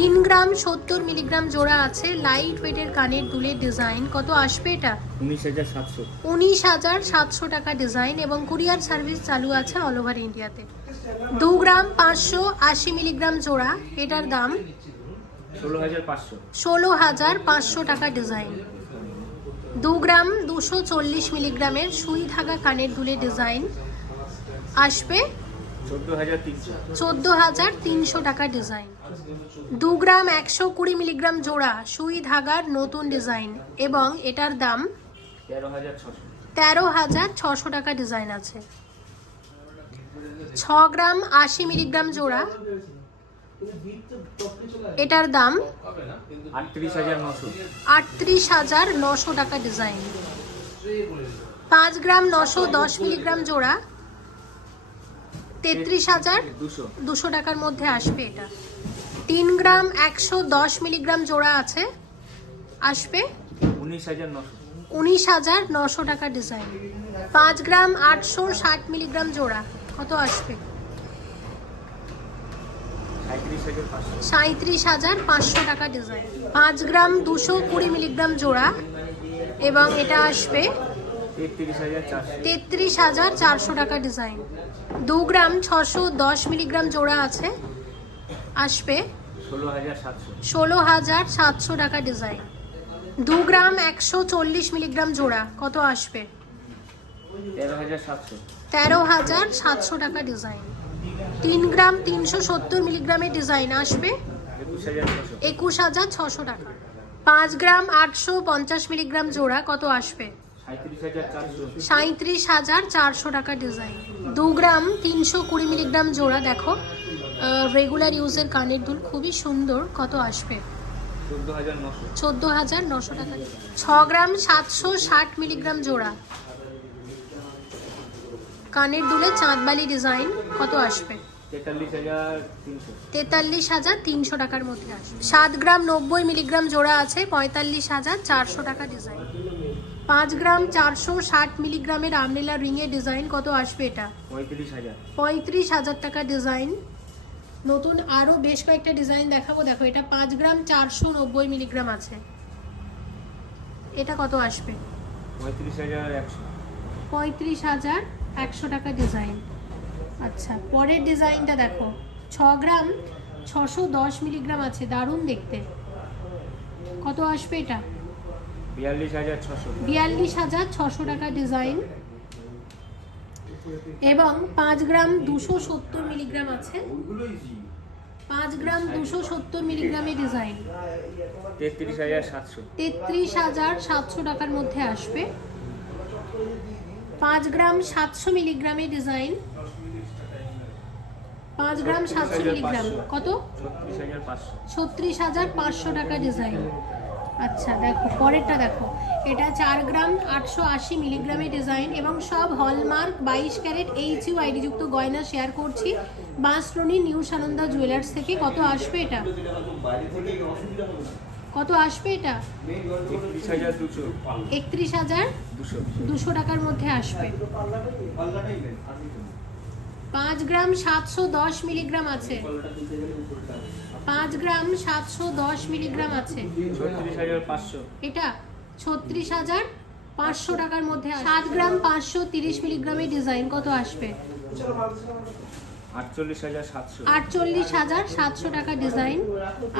3 গ্রাম 70 milligram জোড়া আছে, light ওয়েটের কানের দুলের ডিজাইন। কত আসবে এটা? 19,700। 19,700 টাকা ডিজাইন এবং কুরিয়ার সার্ভিস চালু আছে অল ওভার ইন্ডিয়াতে। 2 গ্রাম 580 মিলিগ্রাম জোড়া, এটার দাম 16,500। 16,500 টাকা ডিজাইন। 2 গ্রাম 240 মিলিগ্রামের সুই ধাগা কানের দুলের ডিজাইন আসবে 14,300। 14,300 টাকা ডিজাইন। 2 গ্রাম 120 মিলিগ্রাম জোড়া সুই ধাগার নতুন ডিজাইন এবং এটার দাম 13,600। 13,600 টাকা ডিজাইন আছে। 6 গ্রাম 80 মিলিগ্রাম জোড়া, এটার দাম 38,900। 38,900 টাকা ডিজাইন। 5 গ্রাম 910 মিলিগ্রাম জোড়া, 33,200 টাকার মধ্যে আসবে এটা। 3 গ্রাম 110 মিলিগ্রাম জোড়া আছে, আসবে 19,900। 19,900 টাকা ডিজাইন। 5 গ্রাম 860 মিলিগ্রাম জোড়া, কত আসবে? 37,500। 37,500 টাকা ডিজাইন। 5 গ্রাম 220 মিলিগ্রাম জোড়া এবং এটা আসবে 33,400। 33,400 টাকা ডিজাইন। 2 গ্রাম 610 মিলিগ্রাম জোড়া আছে, আসবে 16,700। 16,700 টাকা ডিজাইন। 2 গ্রাম 140 মিলিগ্রাম জোড়া, কত আসবে? 13,700। 13,700 টাকা ডিজাইন। 3 গ্রাম 370 মিলিগ্রামের ডিজাইন আসবে 21,600। 21,600 টাকা। 5 গ্রাম 850 মিলিগ্রাম জোড়া, কত আসবে? 37,400। 37,400 টাকা ডিজাইন। 2 গ্রাম 320 মিলিগ্রাম জোড়া, দেখো রেগুলার ইউজের কানের দুল, খুবই সুন্দর, কত আসবে? 14,900। 14,900 টাকা। 6 গ্রাম 760 মিলিগ্রাম জোড়া কানের দুলে চাঁদবালি ডিজাইন, কত আসবে? 43,300। 43,300 টাকার মধ্যে আসবে। 7 গ্রাম 90 মিলিগ্রাম জোড়া আছে, 45,400 টাকা ডিজাইন। 5 গ্রাম 460 মিলিগ্রামের আমরেলা রিংয়ের ডিজাইন, কত আসবে এটা? 35,000। 35,000 টাকা ডিজাইন। নতুন আরও বেশ কয়েকটা ডিজাইন দেখাবো, দেখো এটা 5 গ্রাম 490 মিলিগ্রাম আছে, এটা কত আসবে? 35,100। 35,100 টাকা ডিজাইন। আচ্ছা, পরের ডিজাইনটা দেখো, 6 গ্রাম 610 মিলিগ্রাম আছে, দারুণ দেখতে, কত আসবে এটা? 42,600। 42,600 টাকা ডিজাইন এবং 5 গ্রাম 270 মিলিগ্রাম আছে, 5 গ্রাম 270 মিলিগ্রামের ডিজাইন 33,700। 33,700 টাকার মধ্যে আসবে। 5 গ্রাম 700 মিলিগ্রামের ডিজাইন, 5 গ্রাম 700 মিলিগ্রাম, কত? 36,500। 36,500 টাকা ডিজাইন। আচ্ছা দেখো পরেরটা দেখো, এটা 4 গ্রাম 880 মিলিগ্রামের ডিজাইন এবং সব হলমার্ক 22 ক্যারেট এইচইউ আইডি যুক্ত গয়না শেয়ার করছি বাঁশরণী নিউ সানন্দা জুয়েলার্স থেকে। কত আসবে এটা? কত আসবে এটা? 31,200। 31,200 টাকার মধ্যে আসবে। 5 গ্রাম 710 মিলিগ্রাম আছে, 5 গ্রাম 710 মিলিগ্রাম আছে, 36,500। এটা 36,500 টাকার মধ্যে। 7 গ্রাম 530 মিলিগ্রামের ডিজাইন, কত আসবে? 48,700। 48,700 টাকা ডিজাইন।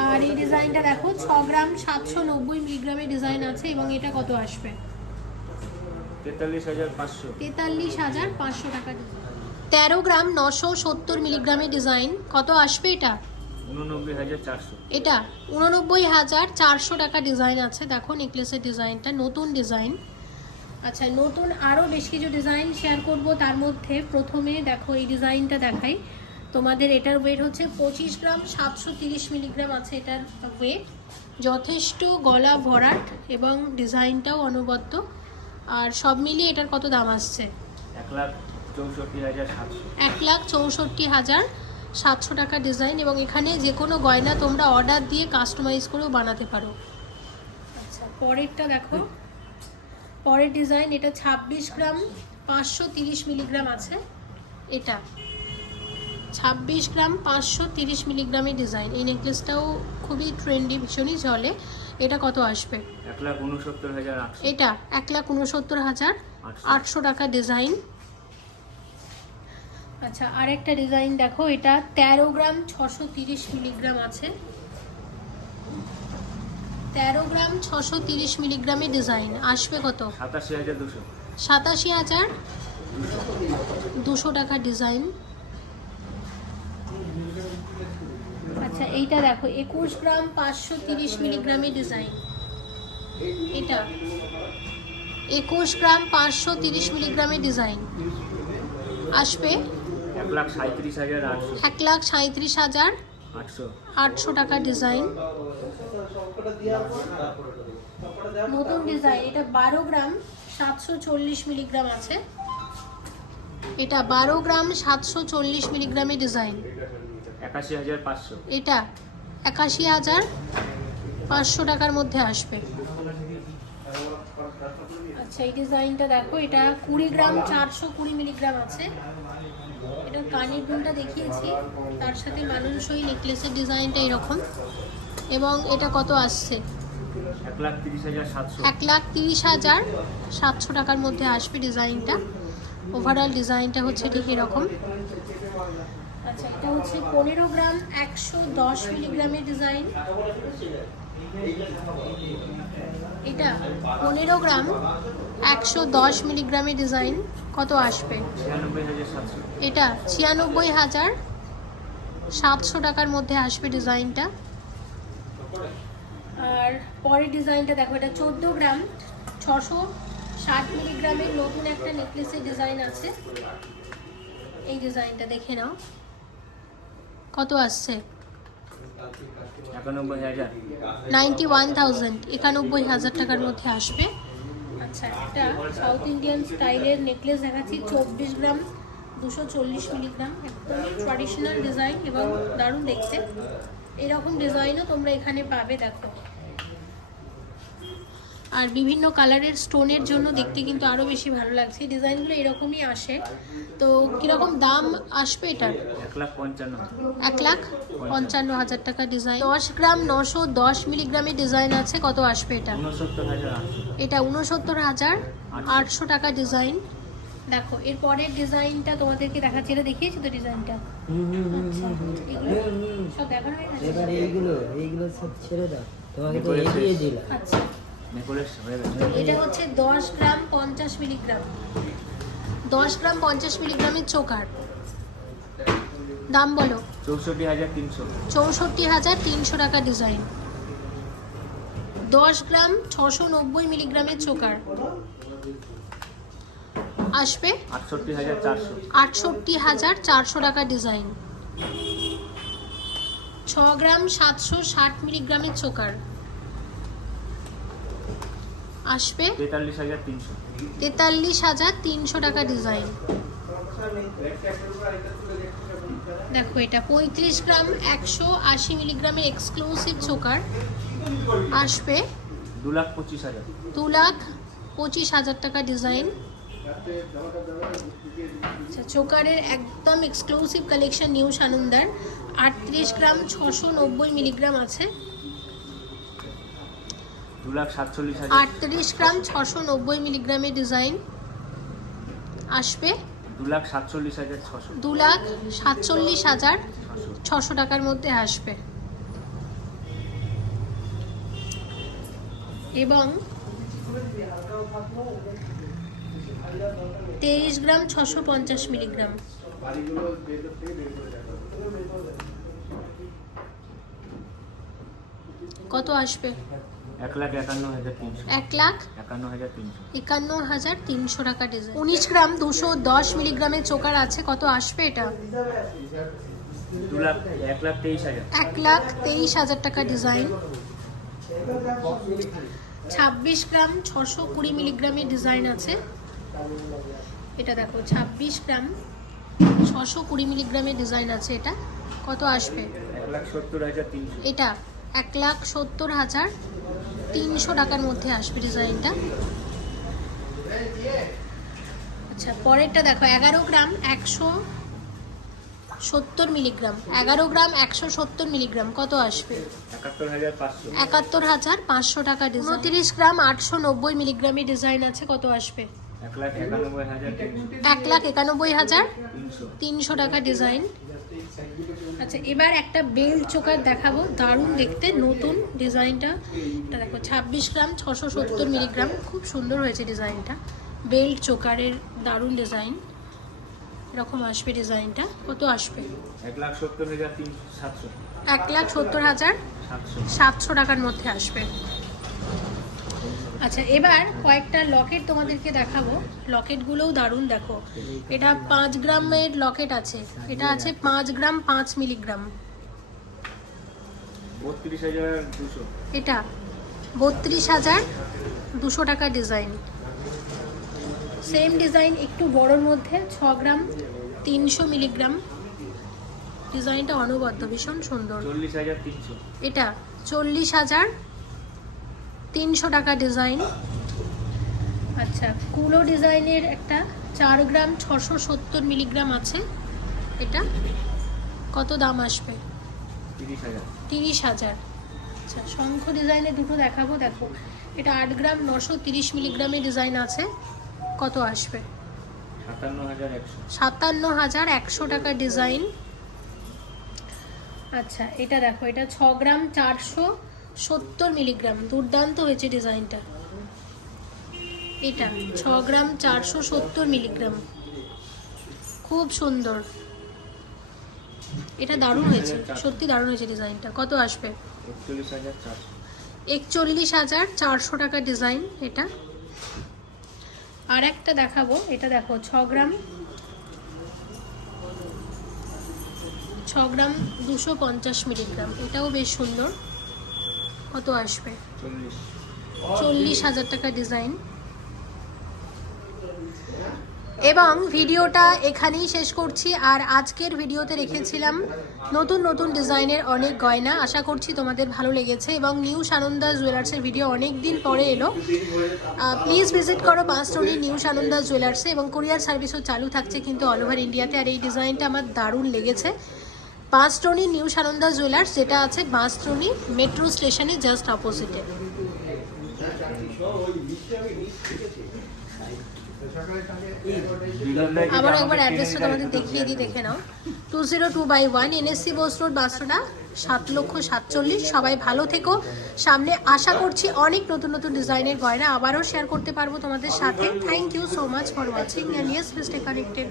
আর এই ডিজাইনটা দেখো 6 গ্রাম 790 মিলিগ্রামের ডিজাইন আছে এবং এটা কত আসবে? 43,500। 43,500 টাকা ডিজাইন। 13 গ্রাম 970 মিলিগ্রামের ডিজাইন, কত আসবে এটা? 89,400। এটা 89,400 টাকা ডিজাইন আছে। দেখো নেকলেসের ডিজাইনটা নতুন ডিজাইন। আচ্ছা, নতুন আরও বেশ কিছু ডিজাইন শেয়ার করব, তার মধ্যে প্রথমে দেখো এই ডিজাইনটা দেখাই তোমাদের। এটার ওয়েট হচ্ছে 25 গ্রাম 730 মিলিগ্রাম আছে এটার ওয়েট, যথেষ্ট গলা ভরাট এবং ডিজাইনটাও অনবদ্য। আর সব মিলিয়ে এটার কত দাম আসছে? 1,64,700। 1,64,700 টাকা ডিজাইন এবং এখানে যে কোনো গয়না তোমরা অর্ডার দিয়ে কাস্টমাইজ করেও বানাতে পারো। আচ্ছা, পরেরটা দেখো, পরের ডিজাইন, এটা 26 গ্রাম 530 মিলিগ্রাম আছে, এটা 26 গ্রাম 530 মিলিগ্রামের ডিজাইন। এই নেকলেসটাও খুবই ট্রেন্ডি, ভীষণই চলে। এটা কত আসবে? 1,69,800। এটা 1,69,800 টাকা ডিজাইন। আচ্ছা, আরেকটা ডিজাইন দেখো, এটা 13 গ্রাম 630 মিলিগ্রাম আছে। 13 গ্রাম 630 মিলিগ্রামের ডিজাইন আসবে কত? 87,200। 87,200 টাকা ডিজাইন। আচ্ছা, এইটা দেখো 21 গ্রাম 530 মিলিগ্রামের ডিজাইন। এটা 21 গ্রাম 530 মিলিগ্রামের ডিজাইন আসবে 1,37,800। 1,37,800 টাকা ডিজাইন। নতুন ডিজাইন, এটা 12 গ্রাম 740 মিলিগ্রাম আছে। এটা 12 গ্রাম 740 মিলিগ্রামের ডিজাইন। 81,500। এটা 81,500 টাকার মধ্যে আসবে। আচ্ছা, এই ডিজাইনটা দেখো, এটা 20 গ্রাম 420 মিলিগ্রাম আছে। এটা কানের দুলটা দেখিয়েছি, তার সাথে মানানসই নেকলেসের ডিজাইনটা এরকম। এবং এটা কত আসছে? 1,30,700। 1,30,700 টাকার মধ্যে আসবে ডিজাইনটা। ওভারঅল ডিজাইনটা হচ্ছে ঠিক এরকম। আচ্ছা, এটা হচ্ছে 15 গ্রাম 110 মিলিগ্রামের ডিজাইন। এটা 15 গ্রাম 110 মিলিগ্রামের ডিজাইন কত আসবে? 96,700। এটা 96,700 টাকার মধ্যে আসবে ডিজাইনটা। আর পরের ডিজাইনটা দেখো, এটা 14 গ্রাম 660 মিলিগ্রামের নতুন একটা নেকলেসের ডিজাইন আছে। এই ডিজাইনটা দেখে নাও কত আসছে? 91,000। 91,000, 91,000 টাকার মধ্যে আসবে। আচ্ছা, একটা সাউথ ইন্ডিয়ান স্টাইলের নেকলেস দেখাচ্ছি, 24 গ্রাম 240 মিলিগ্রাম। একদম ট্র্যাডিশনাল ডিজাইন এবং দারুণ দেখতে। এরকম ডিজাইনও তোমরা এখানে পাবে, দেখো। আর বিভিন্ন কালারের স্টোনের জন্য দেখতে কিন্তু আরও বেশি ভালো লাগছে। ডিজাইনগুলো এরকমই আসে। তো কীরকম দাম আসবে এটার? 1,55,000। 1,55,000 টাকা ডিজাইন। 10 গ্রাম 910 মিলিগ্রামের ডিজাইন আছে, কত আসবে এটা? 69,800। এটা 69,800 টাকা ডিজাইন। দেখো, এর পরের ডিজাইনটা তোমাদেরকে দেখাচ্ছি। এটা দেখিয়েছি তো ডিজাইনটা? আচ্ছা, এগুলো সব দেখানো হয়ে গেছে। এবার এইগুলো সব ছেড়ে দাও, তোমাকে তো এগিয়ে দিলাম। আচ্ছা, নেকলেস হয়ে গেছে। এটা হচ্ছে 10 গ্রাম 50 মিলিগ্রাম। 10 গ্রাম 50 মিলিগ্রামের চোকার। দাম বলো? 64,300। 64,300 টাকা ডিজাইন। 10 গ্রাম 690 মিলিগ্রামের চোকার আসবে 68,400। 68,400 টাকা ডিজাইন। 6 গ্রাম 760 মিলিগ্রামের চোকার আসবে 43,300। 43,300 টাকা ডিজাইন। দেখো, এটা 35 গ্রাম 180 মিলিগ্রামের এক্সক্লুসিভ চোকার আসবে 2,25,000। 2,25,000 টাকা ডিজাইন। আচ্ছা, চোকারের একদম এক্সক্লুসিভ কালেকশন নিউ সানন্দার। 38 গ্রাম 690 মিলিগ্রাম আছে। 2,47,000। 38 গ্রাম 690 মিলিগ্রামের ডিজাইন আসবে 2,47,600। 2,47,600 টাকার মধ্যে আসবে। এবং 23 গ্রাম 650 মিলিগ্রাম। কত আসবে? 1,51,300। 1,51,300 টাকা ডিজাইন। 19 গ্রাম 210 মিলিগ্রামের চোকার আছে, কত আসবে এটা? 1,23,000। 1,23,000 টাকা ডিজাইন। 26 গ্রাম 620 মিলিগ্রামের ডিজাইন আছে। এটা দেখো, 26 গ্রাম 620 মিলিগ্রামের ডিজাইন আছে। এটা কত আসবে? 1,70,300। এটা 1,70,300 টাকার মধ্যে আসবে ডিজাইনটা। আচ্ছা, পরেরটা দেখো, 11 গ্রাম 70 মিলিগ্রাম, 11 গ্রাম 170 মিলিগ্রাম, কত আসবে? 71,500। 71,500 টাকা ডিজাইন। 29 গ্রাম 890 মিলিগ্রামের ডিজাইন আছে, কত আসবে? 1,91,300 টাকা ডিজাইন। আচ্ছা, এবার একটা বেল্ট চোকার দেখাবো, দারুণ দেখতে, নতুন ডিজাইনটা। এটা দেখো 26 গ্রাম 670 মিলিগ্রাম, খুব সুন্দর হয়েছে ডিজাইনটা। বেল্ট চোকারের দারুণ ডিজাইন, এরকম আসবে ডিজাইনটা, কত আসবে? 1,70,700 টাকার মধ্যে আসবে। আচ্ছা, এবার কয়েকটা লকেট তোমাদেরকে দেখাবো, লকেটগুলোও দারুণ দেখো। এটা 5 গ্রামের লকেট আছে, এটা আছে 5 গ্রাম 5 মিলিগ্রাম। 32,200। এটা 32,200 টাকা ডিজাইন। সেম ডিজাইন একটু বড়োর মধ্যে 6 গ্রাম 300 মিলিগ্রাম, ডিজাইনটা অনবদ্য, ভীষণ সুন্দর। 40,300। এটা 40,300 টাকা ডিজাইন। আচ্ছা, কুলো ডিজাইনের একটা 4 গ্রাম 670 মিলিগ্রাম আছে, এটা কত দাম আসবে? 30,000। 30,000। আচ্ছা, শঙ্খ ডিজাইনের দুটো দেখাবো, দেখো এটা 8 গ্রাম 930 মিলিগ্রামের ডিজাইন আছে, কত আসবে? 57,100। 57,100 টাকা ডিজাইন। আচ্ছা, এটা দেখো, এটা 6 গ্রাম 470 মিলিগ্রাম, দুর্দান্ত হয়েছে ডিজাইনটা। এটা 6 গ্রাম 470 মিলিগ্রাম, খুব সুন্দর, এটা দারুণ হয়েছে, সত্যি দারুণ হয়েছে ডিজাইনটা, কত আসবে? 41,400। 41,400 টাকা ডিজাইন এটা। আর একটা দেখাবো, এটা দেখো 6 গ্রাম 250 মিলিগ্রাম, এটাও বেশ সুন্দর, কত আসবে? 40,000 টাকা ডিজাইন। এবং ভিডিওটা এখানেই শেষ করছি। আর আজকের ভিডিওতে রেখেছিলাম নতুন নতুন ডিজাইনের অনেক গয়না, আশা করছি তোমাদের ভালো লেগেছে। এবং নিউ সানন্দা জুয়েলার্সের ভিডিও অনেক দিন পরে এলো, প্লিজ ভিজিট করো বাঁশটনি নিউ সানন্দা জুয়েলার্সে। এবং কুরিয়ার সার্ভিসও চালু থাকছে কিন্তু অল ওভার ইন্ডিয়াতে। আর এই ডিজাইনটা আমার দারুণ লেগেছে। বাঁশটনি নিউ সানন্দা জুয়েলার্স, যেটা আছে বাঁশটনি মেট্রো স্টেশনে জাস্ট অপোজিটে। আবার একবার অ্যাড্রেসটা তোমাদের দেখিয়ে দিই, দেখে নাও। 202/1 NSC বোস রোড, বাঁশড়া, 7,47,000। সবাই ভালো থেকো, সামনে আশা করছি অনেক নতুন নতুন ডিজাইনের গয়না আবারও শেয়ার করতে পারবো তোমাদের সাথে। Thank you so much for watching, and yes, please stay connected.